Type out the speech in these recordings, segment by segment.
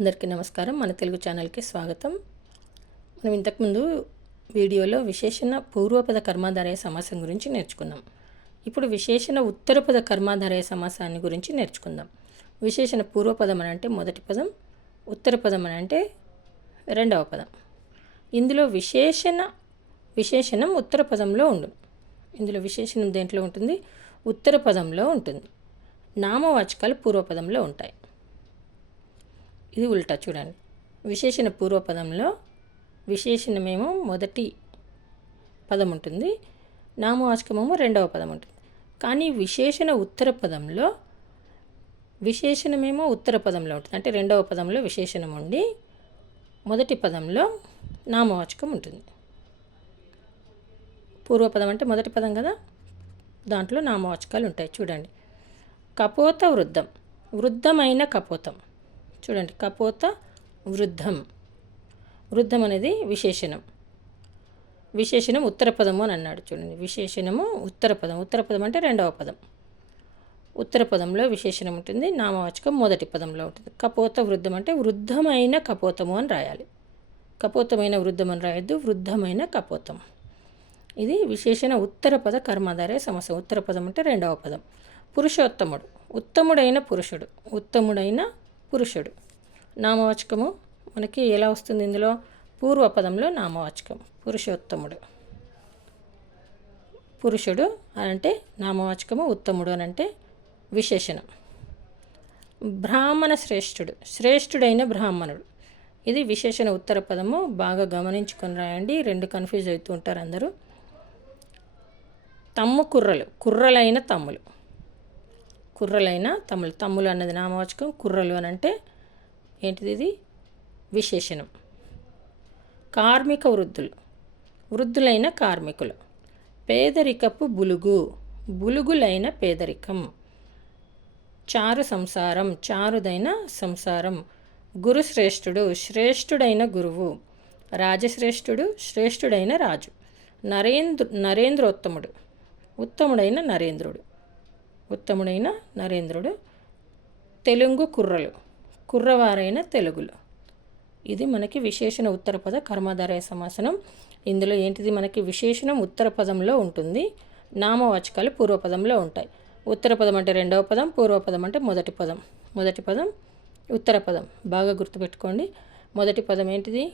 అందరికీ నమస్కారం. మన తెలుగు ఛానల్కి స్వాగతం. మనం ఇంతకుముందు వీడియోలో విశేషణ పూర్వపద కర్మాధారయ సమాసం గురించి నేర్చుకున్నాం. ఇప్పుడు విశేషణ ఉత్తరపద కర్మాధారయ సమాసాన్ని గురించి నేర్చుకుందాం. విశేషణ పూర్వపదం అని అంటే మొదటి పదం ఉత్తర పదం అని అంటే రెండవ పదం. ఇందులో విశేషణ విశేషణం ఉత్తర పదంలో ఉండు ఇందులో విశేషణం దేంట్లో ఉంటుంది? ఉత్తర పదంలో ఉంటుంది. నామవాచకాలు పూర్వపదంలో ఉంటాయి. ఇది ఉల్టా చూడండి. విశేషణ పూర్వపదంలో విశేషణమేమో మొదటి పదం ఉంటుంది. నామవాచకమేమో రెండవ పదం ఉంటుంది. కానీ విశేషణ ఉత్తర పదంలో విశేషణమేమో ఉత్తర పదంలో ఉంటుంది. అంటే రెండవ పదంలో విశేషణం ఉండి మొదటి పదంలో నామవాచకం ఉంటుంది. పూర్వపదం అంటే మొదటి పదం కదా? దాంట్లో నామవాచకాలు ఉంటాయి. చూడండి. కపోత వృద్ధం. వృద్ధమైన కపోతం. చూడండి కపోత వృద్ధం. వృద్ధం అనేది విశేషణం. విశేషణం ఉత్తర పదము అని అన్నాడు చూడండి విశేషణము ఉత్తర పదం. ఉత్తర పదం అంటే రెండవ పదం. ఉత్తర పదంలో విశేషణం ఉంటుంది నామవాచకం మొదటి పదంలో ఉంటుంది. కపోత వృద్ధం అంటే వృద్ధమైన కపోతము అని రాయాలి. కపోతమైన వృద్ధం అని రాయొద్దు వృద్ధమైన కపోతం. ఇది విశేషణ ఉత్తర పద కర్మాధారే సమస్య. ఉత్తర పదం అంటే రెండవ పదం. పురుషోత్తముడు ఉత్తముడైన పురుషుడు. ఉత్తముడైన పురుషుడు. నామవాచకము మనకి ఎలా వస్తుంది ఇందులో? పూర్వపదంలో నామవాచకం పురుషోత్తముడు. పురుషుడు అంటే నామవాచకము ఉత్తముడు అని అంటే విశేషణం. బ్రాహ్మణ శ్రేష్ఠుడు శ్రేష్ఠుడైన బ్రాహ్మణుడు. ఇది విశేషణ ఉత్తర పదము బాగా గమనించుకొని రాయండి రెండు కన్ఫ్యూజ్ అవుతూ ఉంటారు అందరూ. తమ్ము కుర్రలు కుర్రలైన తమ్ములు. కుర్రలైన తమ్ములు. తమ్ములు అన్నది నామవాచకం కుర్రలు అని అంటే ఏంటిది ఇది? విశేషణం. కార్మిక వృద్ధులు. వృద్ధులైన కార్మికులు. పేదరికపు బులుగు. బులుగులైన పేదరికం. చారు సంసారం. చారుదైన సంసారం. గురుశ్రేష్ఠుడు. శ్రేష్ఠుడైన గురువు. రాజశ్రేష్ఠుడు. శ్రేష్ఠుడైన రాజు. నరేంద్ర నరేంద్రోత్తముడు. ఉత్తముడైన నరేంద్రుడు. ఉత్తముడైన నరేంద్రుడు. తెలుగు కుర్రలు. కుర్రవారైన తెలుగులు. ఇది మనకి విశేషణ ఉత్తర పద కర్మధారయ సమాసనం. ఇందులో ఏంటిది మనకి విశేషణం? ఉత్తర పదంలో ఉంటుంది. నామవాచకాలు పూర్వపదంలో ఉంటాయి. ఉత్తర పదం అంటే రెండవ పదం పూర్వపదం అంటే మొదటి పదం. మొదటి పదం ఉత్తర పదం. బాగా గుర్తుపెట్టుకోండి. మొదటి పదం ఏంటిది?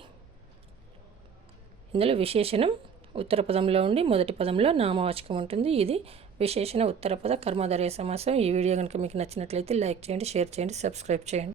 ఇందులో విశేషణం ఉత్తర పదంలో ఉండి మొదటి పదంలో నామవాచకం ఉంటుంది. ఇది విశేషణ ఉత్తర పద కర్మధారయ సమాసం. ఈ వీడియో కనుక మీకు నచ్చినట్లయితే లైక్ చేయండి షేర్ చేయండి సబ్స్క్రైబ్ చేయండి.